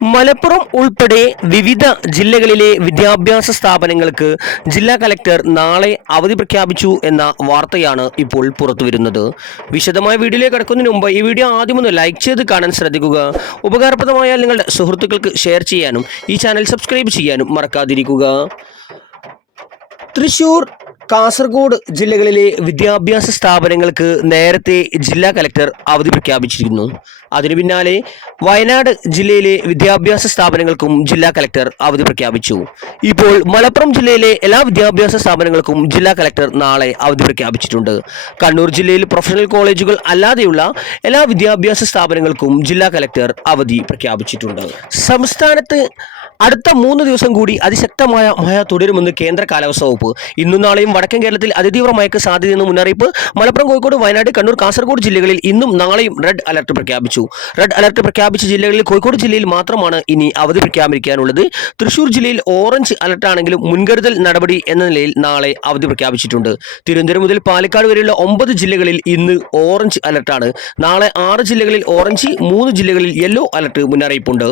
മലപ്പുറം ഉൾപ്പെടെ വിവിധ ജില്ലകളിലെ വിദ്യാഭ്യാസ സ്ഥാപനങ്ങൾക്ക് ജില്ലാ കലക്ടർ നാളെ അവധി പ്രഖ്യാപിച്ചു എന്ന വാർത്തയാണ് ഇപ്പോൾ പുറത്തുവരുന്നത്. വിശദമായ വീഡിയോയിലേക്ക് കടക്കുന്നതിന് മുമ്പ് ഈ വീഡിയോ ആദ്യം ഒന്ന് ലൈക്ക് ചെയ്ത് കാണാൻ ശ്രദ്ധിക്കുക. ഉപകാരപ്രദമായാൽ നിങ്ങളുടെ സുഹൃത്തുക്കൾക്ക് ഷെയർ ചെയ്യാനും ഈ ചാനൽ സബ്സ്ക്രൈബ് ചെയ്യാനും മറക്കാതിരിക്കുക. തൃശൂർ, കാസർഗോഡ് ജില്ലകളിലെ വിദ്യാഭ്യാസ സ്ഥാപനങ്ങൾക്ക് നേരത്തെ ജില്ലാ കലക്ടർ അവധി പ്രഖ്യാപിച്ചിരുന്നു. അതിനു പിന്നാലെ വയനാട് ജില്ലയിലെ വിദ്യാഭ്യാസ സ്ഥാപനങ്ങൾക്കും ജില്ലാ കലക്ടർ അവധി പ്രഖ്യാപിച്ചു. ഇപ്പോൾ മലപ്പുറം ജില്ലയിലെ എല്ലാ വിദ്യാഭ്യാസ സ്ഥാപനങ്ങൾക്കും ജില്ലാ കലക്ടർ നാളെ അവധി പ്രഖ്യാപിച്ചിട്ടുണ്ട്. കണ്ണൂർ ജില്ലയിൽ പ്രൊഫഷണൽ കോളേജുകൾ അല്ലാതെയുള്ള എല്ലാ വിദ്യാഭ്യാസ സ്ഥാപനങ്ങൾക്കും ജില്ലാ കലക്ടർ അവധി പ്രഖ്യാപിച്ചിട്ടുണ്ട്. സംസ്ഥാനത്ത് അടുത്ത 3 ദിവസം കൂടി അതിശക്തമായ മഴ തുടരുമെന്ന് കേന്ദ്ര കാലാവസ്ഥാ വകുപ്പ്. ഇന്നും നാളെയും വടക്കൻ കേരളത്തിൽ അതിതീവ്ര മഴയ്ക്ക് സാധ്യതയെന്ന് മുന്നറിയിപ്പ്. മലപ്പുറം, കോഴിക്കോട്, വയനാട്, കണ്ണൂർ, കാസർഗോഡ് ജില്ലകളിൽ ഇന്നും നാളെയും റെഡ് അലർട്ട് പ്രഖ്യാപിച്ചു. റെഡ് അലർട്ട് പ്രഖ്യാപിച്ച ജില്ലകളിൽ കോഴിക്കോട് ജില്ലയിൽ മാത്രമാണ് ഇനി അവധി പ്രഖ്യാപിക്കാനുള്ളത്. തൃശൂർ ജില്ലയിൽ ഓറഞ്ച് അലർട്ടാണെങ്കിലും മുൻകരുതൽ നടപടി എന്ന നിലയിൽ നാളെ അവധി പ്രഖ്യാപിച്ചിട്ടുണ്ട്. തിരുവനന്തപുരം മുതൽ പാലക്കാട് വരെയുള്ള 9 ജില്ലകളിൽ ഇന്ന് ഓറഞ്ച് അലർട്ടാണ്. നാളെ 6 ജില്ലകളിൽ ഓറഞ്ച്, 3 ജില്ലകളിൽ യെല്ലോ അലർട്ട് മുന്നറിയിപ്പുണ്ട്.